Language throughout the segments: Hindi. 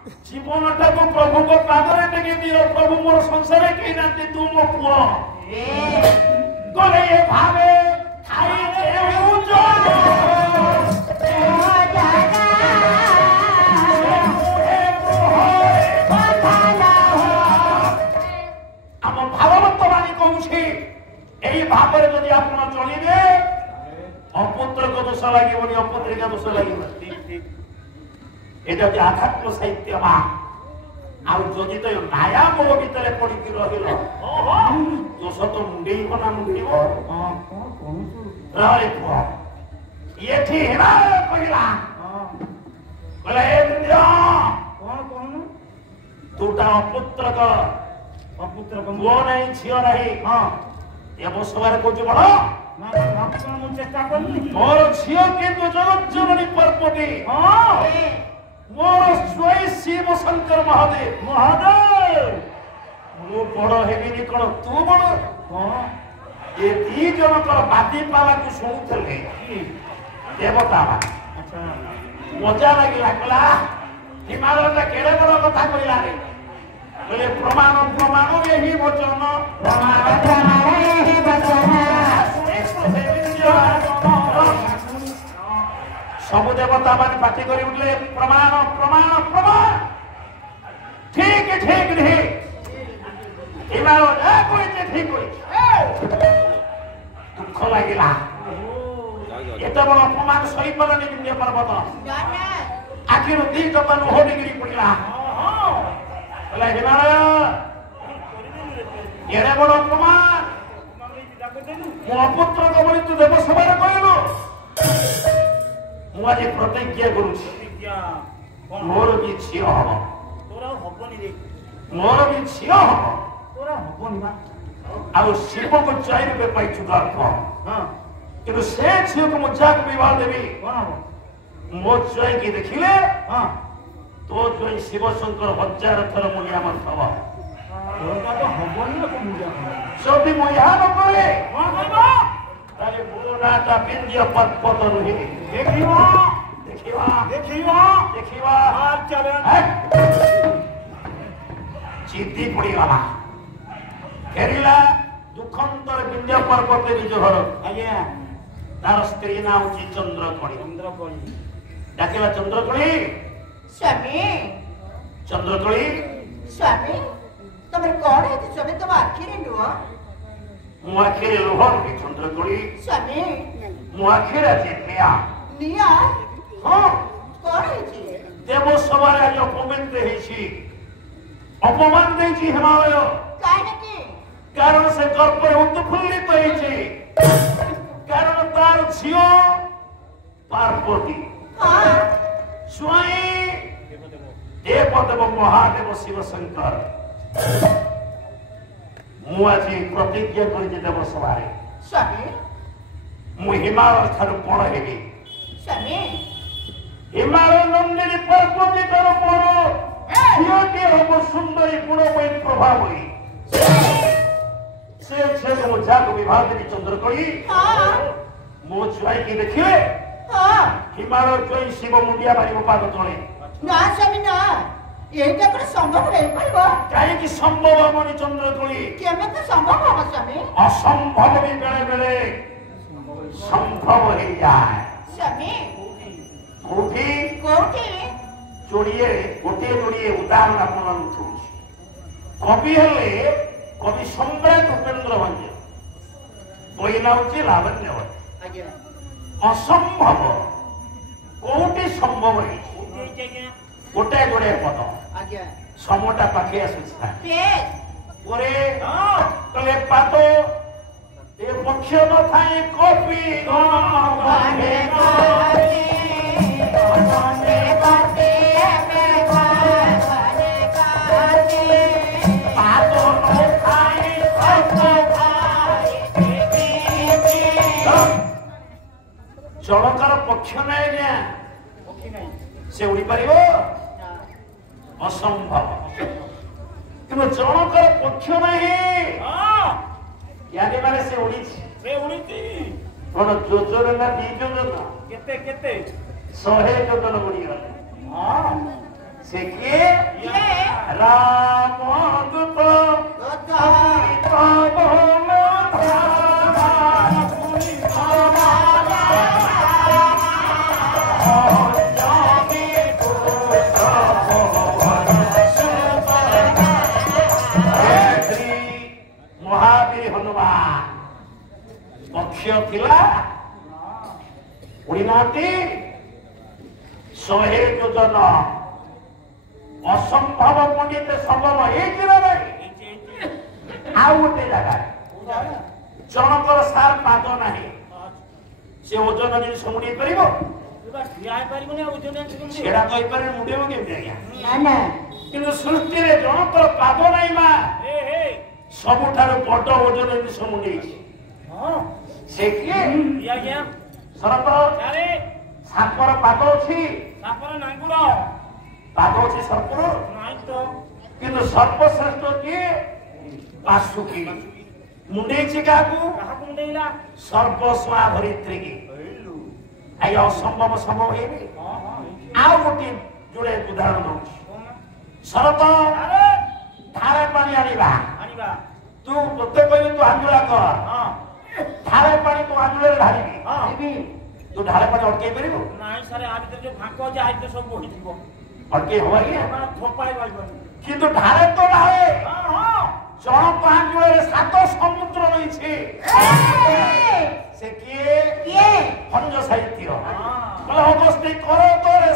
জীবনটা को प्रभु को पादरे टेके दियो प्रभु मोर संसार के नाते तू मो पुओ गले भावे खाई जेउजो हम भाववंत बाणी कहूछि एई भाବରେ ଯଦି ଆପଣ ଚଳିବେ ଅପୁତ୍ରକ ଦୋଷ ଲାଗିବନି ଅପୁତ୍ରିକା ଦୋଷ ଲାଗିବ এটা যে আধ্যাত্ম সাহিত্য মা ଆଉ ଯଦି ତ ମାୟା ମୋହ ଭିତରେ ପଡିକି ରହିଲ ଦୋଷ ତ ମୁଣ୍ଡେଇବ ନା ମୁଣ୍ଡେଇବ ରହେ ପୁଅ ଏଠି ହେବା କହିଲା କହିଲା ଏ ଇନ୍ଦ୍ର କଣ କହୁନୁ ତୁଟା ଅପୁତ୍ରକ ପୁଅ ନାହିଁ ଝିଅ ନାହିଁ ଏ ବସବାରେ କହୁଛୁ ବଡ ମୁଁ ଚେଷ୍ଟା କଲି ମୋର ଝିଅ କିନ୍ତୁ ଜଗଜ୍ଜନନୀ ପର୍ବତୀ मोर स्वयं शिव शंकर महादेव मु बड़ हेबिनी कौन तू बड़ ये दी जनकर बादी पाला को शुणुले देवता मजा लगे कहला हिमालय केड़े बड़ कथा कहला रे बोले प्रमाण प्रमाण यही वचन प्रमाण प्रमाण यही वचन सब देवता मान पार्टी करी उठले प्रमाण प्रमाण प्रमाण ठीक ठीक ठीक हिमालय ठीक दुख लगिला एते बड़ अपमान सही पारनी विंध्य पर्वत आखिर दी जब लुह डिग्री पड़ा हिमालय एड़े बड़ अपमान मो अपुत्र बोली तू देव सभा कहलु मुझे प्रतिज्ञा करुछि मोर भी झियो हम मोर भी झियो हम आ शिव को चाय रूपे पाइछु गर्भ किंतु से झियो को मुझा को विवाह देवी मो जय की देखिले तो जय शिव शंकर हजार थर मुनिया मन थव जदि मु यहाँ न करे ताले मोराटा विंध्य पर्वत रुहे देखिवा देखिवा देखिवा देखिवा चले चित्ती पड़ी गला फेरिला दुखंतर विंध्य पर्वत निज घर आज्ञा तार स्त्री नाम होची चंद्रकणी डाकिला चंद्रकणी स्वामी स्वामी तमर कोन है स्वामी तुम आखिर नुआ मु आखिर लोहर की चंद्रकणी स्वामी मु आखिर আছে निया हां कोन है जी देव सवार आज अपमान देहिछि अपमान देछि हिमालय काहे की कारण से गर्भ उत्फुल्लित होइछि कारण तार झियो पार्वती हां स्वयं देवदेव महादेव शिव शंकर मु आज प्रतिज्ञा करि देव सवार स्वामी मु हिमालय ठार बड़ हेबी स्वामी हिमालय नंदिनी पार्वती कर बड़ झियो के हम सुंदरी गुणमयी प्रभावई से को जाक विवाह देवी चंद्रकणी हां मो छुआई की देखिले हां हिमालय जय शिव मुंडिया मारी पाद तले ना स्वामी ना एटा पर संभव नहीं परबो काहे की संभव हमनी चंद्रकणी केमे तो संभव हो स्वामी असंभव भी बेले बेले संभव हो जाए स्वामी कोठी जोड़िए गोटे जोड़िए उदाहरण आपन कवि हेले कवि सम्राट उपेन्द्र भंज बहिना होची लावण्य आज्ञा असंभव कोटी संभव है गोटे जोड़े पद आज्ञा समटा पाखे आसुछा बेस ओरे कले पातो ए पक्ष न थाई कॉफी बाने बाने बाने बाने बाने बाने पातो न थाई जड़कार पक्ष नहीं आज्ञा से उड़ी पार असंभव कि जनकर पक्ष नहीं यानी माने से उड़ी कौन जोजन ना दी जोजन 100 जोजन उड़ी गले से किए ରାମଦୂତ ମହାବୀର ହନୁମାନ ପକ୍ଷ ଥିଲା ଉଡ଼ିନାହାନ୍ତି 100 ଯୋଜନ ଅସମ୍ଭବ ପଣ୍ଡିତ ସମ୍ଭବ ହେଇଛି ନା ନାଇଁ ଆଉ ଗୋଟେ ଜାଗାରେ ଜଣଙ୍କର ସାର ପାଦ ନାହିଁ ସେ ଓଜନ ଜିନିଷ ମୁଣ୍ଡେଇ ପାରିବ ସେଟା କହିପାରେ ମୁଣ୍ଡେଇବ କେମିତି ଆଜ୍ଞା କିନ୍ତୁ ସୃଷ୍ଟିରେ ଜଣଙ୍କର ପାଦ ନାହିଁ ମା ସବୁଠାରୁ ବଡ ଓଜନ ଜିନିଷ ମୁଣ୍ଡେଇଛି ସେ କିଏ ଶରତ ସାପର ପାଦ ଅଛି ପାଦ ଅଛି ସର୍ପର କିନ୍ତୁ ସର୍ବଶ୍ରେଷ୍ଠ କିଏ ବାସୁକି ମୁଣ୍ଡେଇଛି କାହାକୁ ସର୍ବସ୍ୱା ଧରିତ୍ରୀକି ଆଜ୍ଞା ଅସମ୍ଭବ ସମ୍ଭବ ହେଇନି ଆଉ ଗୋଟିଏ ଯୋଡେ ଉଦାହରଣ ଦଉଛି ଶରତ ଧାରେ ପାଣି ଆଣିବା ତୁ ତୋତେ କହିବି ତୁ ଆଞ୍ଜୁଳା କର ଧାରେ ପାଣି ତୁ ଆଞ୍ଜୁଳାରେ ଢାଳିବି ତୁ ଢାଳେ ପାଣି ଅଟକେଇ ପାରିବୁ ଅଟକେଇ ହବ ଆଜ୍ଞା କିନ୍ତୁ ଢାଳେ ତ ଢାଳେ ଜଣକ ଆଞ୍ଜୁଳାରେ 7 ସମୁଦ୍ର ରହିଛି ସେ କିଏ ଭଞ୍ଜ ସାହିତ୍ୟ ବୋଲେ ଅଗସ୍ତି କର ତୋରେ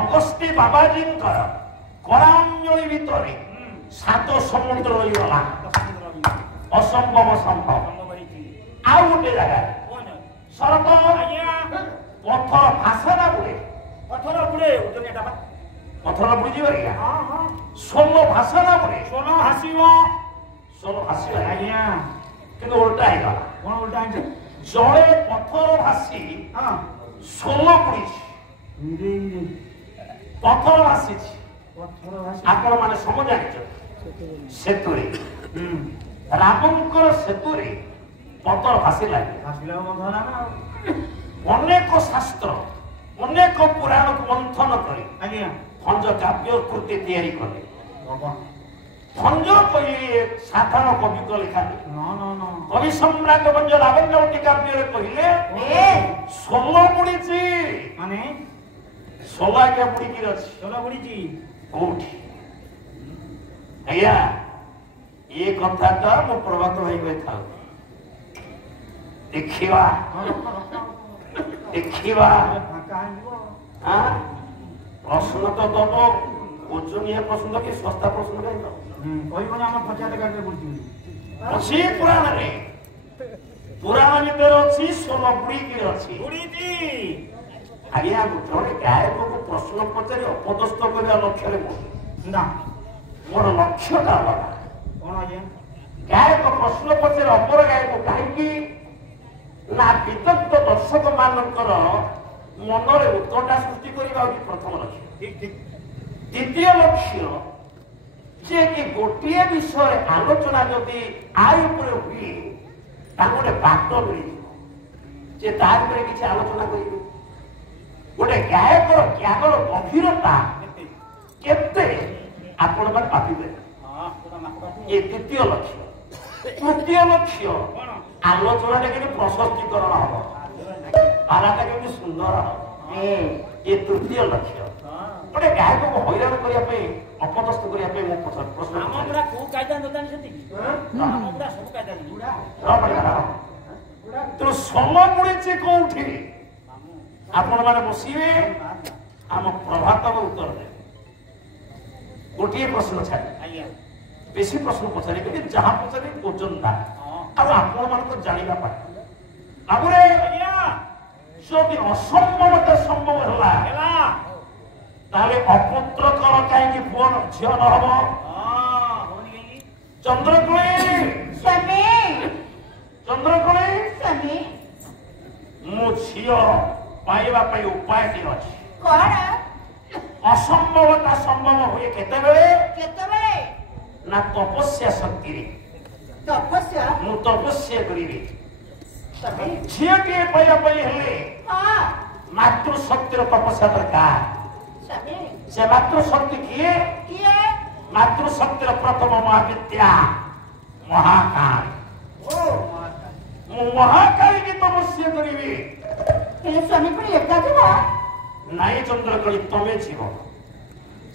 ଅଗସ୍ତି ବାବାଜୀଙ୍କର କରାଞ୍ଜଳି ଭିତରେ 7 ସମୁଦ୍ର ରହିଗଲା ଅସମ୍ଭବ ସମ୍ଭବ ଆଉ ଗୋଟେ ଜାଗା ଶରତ ପଥର ଭାଷା ନା ବୁଡେ ପଥର ବୁଡିଯିବ ଆଜ୍ଞା ସୋଲ ଭାଷା ନା ବୁଡେ ସୋଲ ଭାସିବ ଆଜ୍ଞା କିନ୍ତୁ ଓଲଟା ହେଇଗଲା ଜଳେ ପଥର ଭାସି ସୋଲ ବୁଡିଛି ପଥର ଭାସିଛି ଆପଣ ମାନେ ସବୁ ଜାଣିଛନ୍ତି ସେତୁରେ ରାମଙ୍କର ସେତୁରେ ପଥର ଭାସିଲା ଅନେକ ଶାସ୍ତ୍ର ଅନେକ ପୁରାଣକୁ ମନ୍ଥନ କରି ଭଞ୍ଜ କାବ୍ୟ କୃତି ତିଆରି କଲେ ଭଞ୍ଜ କହିଲେ ସାଧାରଣ କବି ତ ଲେଖାନ୍ତି କବି ସମ୍ରାଟ ଭଞ୍ଜ ଲାବଣ୍ୟବତୀ କାବ୍ୟରେ କହିଲେ ସୋଲ ବୁଡିଛି ମାନେ ସୋଲ ଆଜ୍ଞା ବୁଡିକି ଅଛି କୋଉଠି ଆଜ୍ଞା ଏ କଥାଟା ମୁଁ ପ୍ରଭାତ ଭାଇ କହିଥାଉ ଦେଖିବା ପ୍ରଶ୍ନ ତ ଦବ ଓଜନିଆ ପ୍ରଶ୍ନ କି ଶସ୍ତା ପ୍ରଶ୍ନ ଅଛି ପୁରାଣରେ ପୁରାଣ ଭିତରେ ଅଛି ସୋଲ ବୁଡିକି ଅଛି ଆଜ୍ଞା ଜଣେ ଗାୟକକୁ ପ୍ରଶ୍ନ ପଚାରି ଅପଦସ୍ତ କରିବା ଲକ୍ଷ୍ୟରେ ମୋର ଲକ୍ଷ୍ୟଟା ଅଲଗା ଗାୟକ ପ୍ରଶ୍ନ ପଚାରି ଅପର ଗାୟକ କାହିଁକି ନା ବିଦଗ୍ଧ ଦର୍ଶକ ମାନଙ୍କର ମନରେ ଉତ୍କଣ୍ଠା ସୃଷ୍ଟି କରିବା ହେଉଛି ପ୍ରଥମ ଲକ୍ଷ୍ୟ ଦ୍ୱିତୀୟ ଲକ୍ଷ୍ୟ ଯେ କି ଗୋଟିଏ ବିଷୟରେ ଆଲୋଚନା ଯଦି ଆୟ ଉପରେ ହୁଏ ତାଙ୍କୁ ଗୋଟେ ବାଟ ମିଳିଯିବ ଯେ ତା ଉପରେ କିଛି ଆଲୋଚନା କରିବେ ଗୋଟେ ଗାୟକର ଜ୍ଞାନର ଗଭୀରତା କେତେ ଆପଣ ମାନେ ଭାବିବେ ଏ ଦ୍ୱିତୀୟ ଲକ୍ଷ୍ୟ ତୃତୀୟ ଲକ୍ଷ୍ୟ ଆଲୋଚନାଟା କେମିତି ପ୍ରଶସ୍ତିକରଣ ହବ ପାରାଟା କେମିତି ସୁନ୍ଦର ହବ ଏ ତୃତୀୟ ଲକ୍ଷ୍ୟ ଗୋଟେ ଗାୟକକୁ ହଇରାଣ କରିବା ପାଇଁ ଅପଦସ୍ତ କରିବା ପାଇଁ ମୁଁ ପ୍ରଶ୍ନ ତେଣୁ ସମ ବୁଡିଛି କୋଉଠି ଆପଣ ମାନେ ବସିବେ ଆମ ପ୍ରଭାତର ଉତ୍ତର ଦେବେ ଗୋଟିଏ ପ୍ରଶ୍ନ ଛାଡି ବେଶୀ ପ୍ରଶ୍ନ ପଚାରିବେ ଯାହା ପଚାରିବେ ଓଜନଦାର ଆଉ ଆପଣ ମାନଙ୍କ ଜାଣିବା ପାଇଁ ଆଗରେ ଯଦି ଅସମ୍ଭବତା ସମ୍ଭବ ହେଲା ତାହେଲେ ଅପୁତ୍ରକର କାହିଁକି ପୁଅ ଝିଅ ନହବ ଚନ୍ଦ୍ରକୂଳେ ମୁଁ ଝିଅ ପାଇବା ପାଇଁ ଉପାୟଟି ଅଛି ଅସମ୍ଭବତା ସମ୍ଭବ ହୁଏ କେତେବେଳେ ନା ତପସ୍ୟା ଶକ୍ତିରେ ତପସ୍ୟା ମୁଁ ତପସ୍ୟା କରିବି ସ୍ୱାମୀ ଝିଅଟିଏ ପାଇବା ପାଇଁ ହେଲେ ହଁ ମାତୃଶକ୍ତିର ତପସ୍ୟା ଦରକାର ସ୍ୱାମୀ ସେ ମାତୃଶକ୍ତି କିଏ କିଏ ମାତୃଶକ୍ତିର ପ୍ରଥମ ମହାବିଦ୍ୟା ମହାକାଳୀ ଓ ମୁଁ ମହାକାଳୀକି ତପସ୍ୟା କରିବି ହେଲେ ସ୍ୱାମୀ ପୁଣି ଏକା ଯିବ ନାଇଁ ଚନ୍ଦ୍ରକଳି ତମେ ଯିବ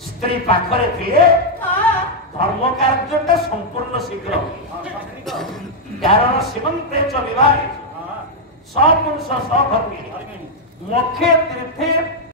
ସ୍ତ୍ରୀ ପାଖରେ ଥିଲେ ହଁ ଧର୍ମ କାର୍ଯ୍ୟଟା ସମ୍ପୂର୍ଣ୍ଣ ଶୀଘ୍ର କାରଣ ସୀମନ୍ତେ ଚ ବିବାହ ସପୁରୁଷ ସଧର୍ମୀ ମୋକ୍ଷେ ତୀର୍ଥେ